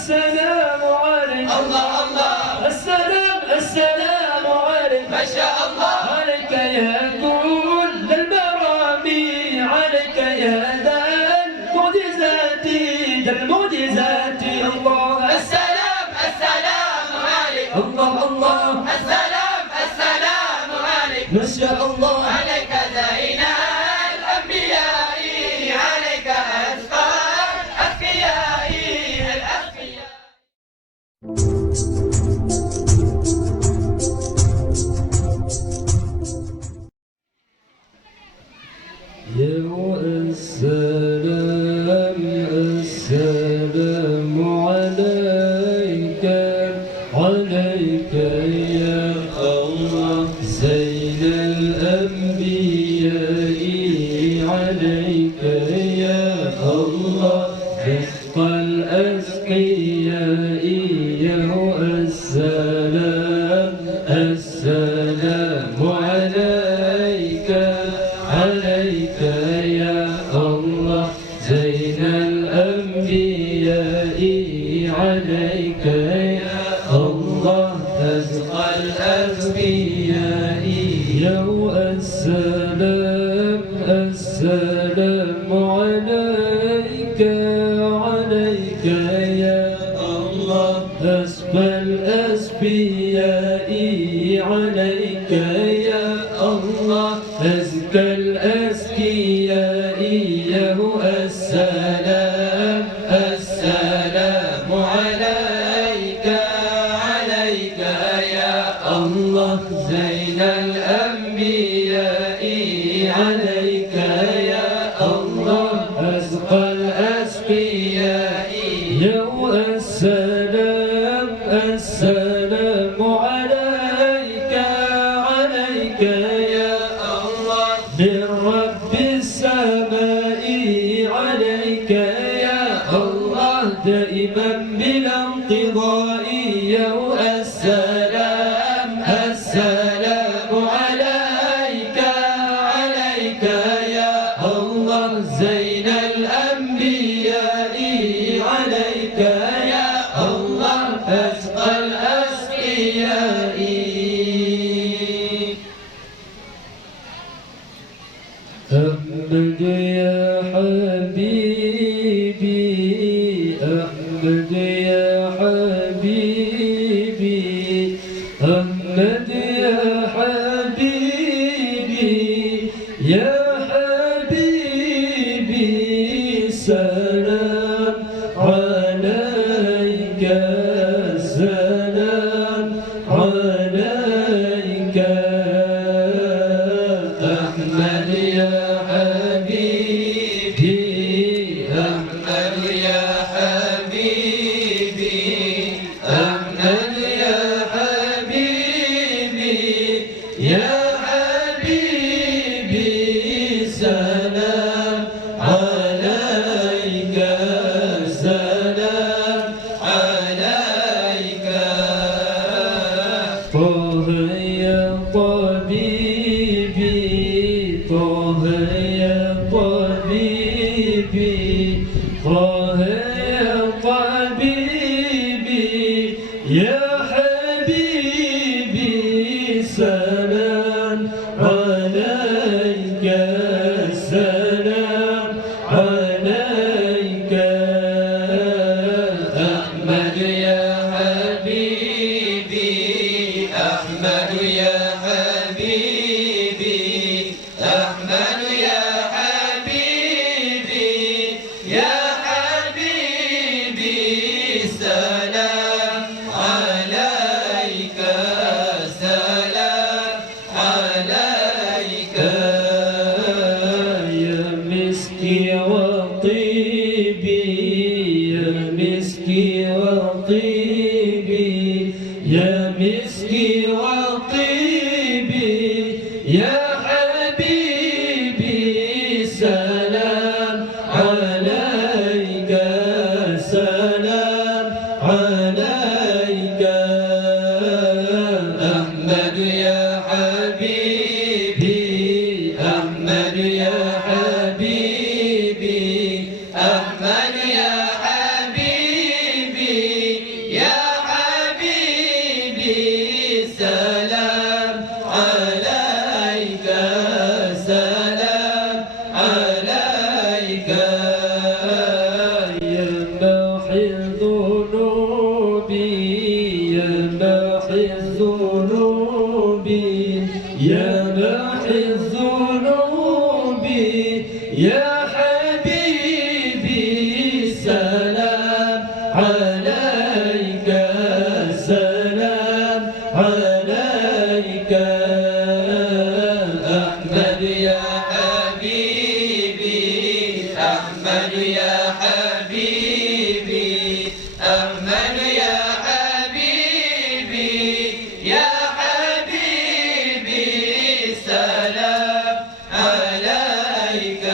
السلام عليك الله الله السلام عليك ما شاء الله عليك يا كل المرامي عليك يا ذا المعجزات الله السلام عليك الله السلام عليك ما شاء الله عليك زين الأنبياء عليك أزكى الأتقياء يا السلام عليك يا الله زين الأنبياء عليك يا الله رزق الأسقياء يا السلام عليك يا الله زين الأنبياء عليك يا الله أزكى الأنبياء يا السلام عليك يا الله أسمى الأسبياء عليك يا الله أزكى الأزكياء يا السلام عليك يا الله زين الأنبياء عليك يا الله أزكى الأزكياء يا السلام عليك يا الله من رب السماء عليك يا الله دائما بلا انقضاء يا السلام عليك يا الله زين الأنبياء عليك يا الله أزكى الأزكياء أحمد يا حبيبي أحمد يا حبيبي أحمد يا حبيبي يا حبيبي سلام عليك سلام عليك أحمد يا حبيبي أحمد يا حبيبي أحمد يا حبيبي يا حبيبي سلام عليك سلام عليك طه يا طبيبي طه يا طبيبي طه يا طبيبي يا حبيبي سلام عليك سلام عليك أحمد يا حبيبي أحمد يا حبيبي أحمد يا حبيبي يا حبيبي سلام عليك سلام عليك يا مسكي وطيبي يا مسكي وطيبي يا مسكي وطيبي يا حبيبي سلام عليك سلام عليك أحمد يا حبيبي أحمد يا حبيبي أحمد يا حبيبي محي الذنوب يا محي الذنوب يا محي الذنوب يا حبيبي سلام عليك سلام عليك أحمد يا حبيبي أحمد يا حبيبي أحمد يا حبيبي يا حبيبي سلام عليك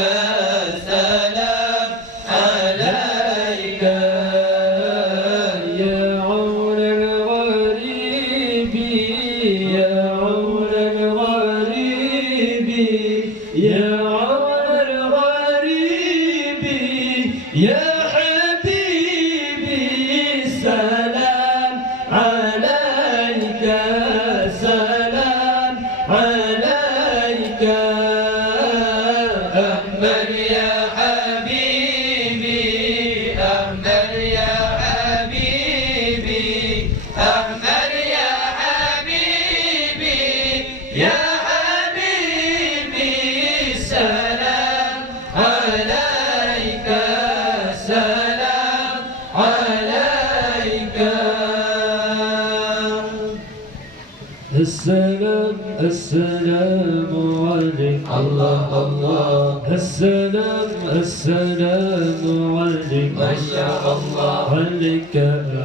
سلام عليك يا عون الغريب يا عون الغريب يا عون الغريب يا حبيبي سلام عليك سلام عليك أحمد يا حبيبي أحمد يا حبيبي أحمد يا حبيبي يا حبيبي سلام عليك سلام عليك السلام السلام عليك الله الله السلام السلام عليك ما شاء الله عليك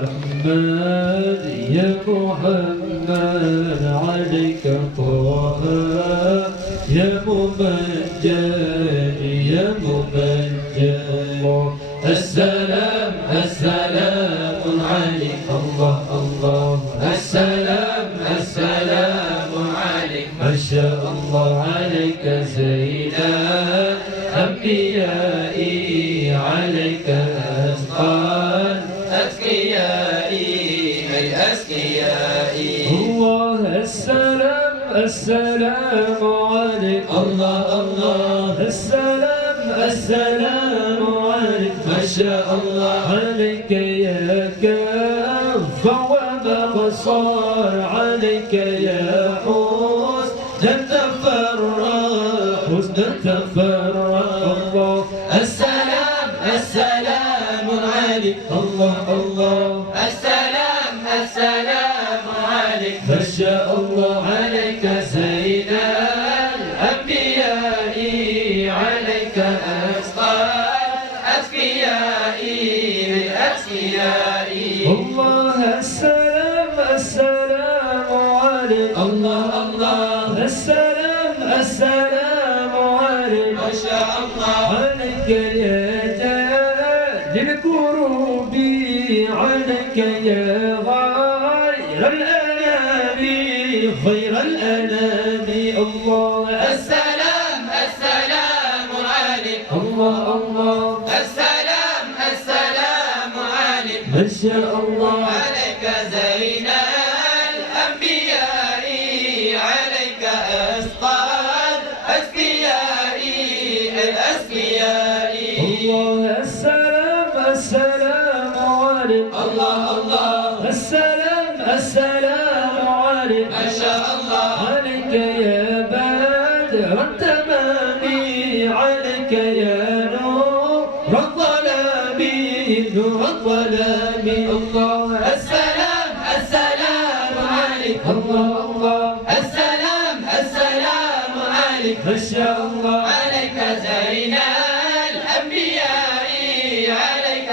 أحمد يا محمد عليك طه يا ممجد يا ممجد الله السلام السلام عليك الله الله السلام السلام عليك ما شاء الله عليك سيد الأنبياء عليك أثقال أذكيائي أي أذكيائي الله السلام السلام عليك الله الله السلام السلام عليك ما شاء الله عليك يا كاف ومقصار عليك يا حسن تفرح حسن تفرح الله السلام السلام عليك الله الله السلام السلام عليك ما شاء الله عليك سيد الأنبياء عليك أثقال أذكيائي أذكيائي الله السلام السلام عليك الله الله السلام السلام عليك ما شاء الله عليك يا جلال الكروب عليك يا غير الأنام خير الأنام الله السلام السلام عليك الله الله السلام السلام عليك ما شاء الله عليك زين الأنبياء عليك أثقال أذكيائي الأذكياء الله السلام السلام عليك الله الله السلام السلام عليك ما شاء الله عليك يا بدر التمام عليك يا نور الظلام نور الظلام الله السلام السلام عليك الله الله السلام السلام عليك ما شاء الله عليك زين الأنبياء عليك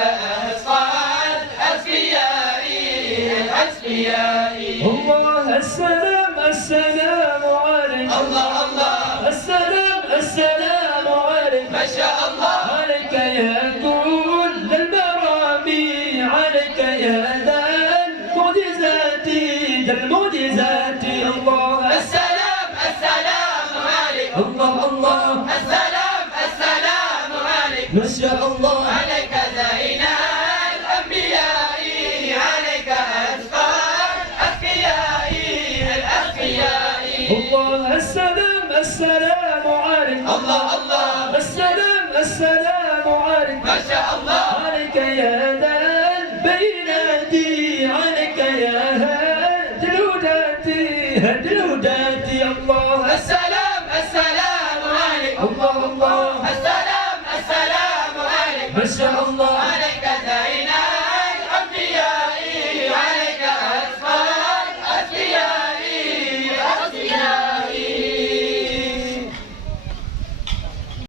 أثقال أذكياء الأذكياء الله السلام السلام عليك الله الله السلام السلام عليك ما شاء الله عليك يا كل المرامي عليك يا ذا المعجزات ذا المعجزات الله السلام السلام عليك الله الله السلام السلام عليك ما شاء الله عليك زين الأنبياء عليك أثقال أذكياء الأذكياء الله السلام السلام عليك الله الله السلام السلام عليك ما شاء الله عليك يا ذا هد الهداتي الله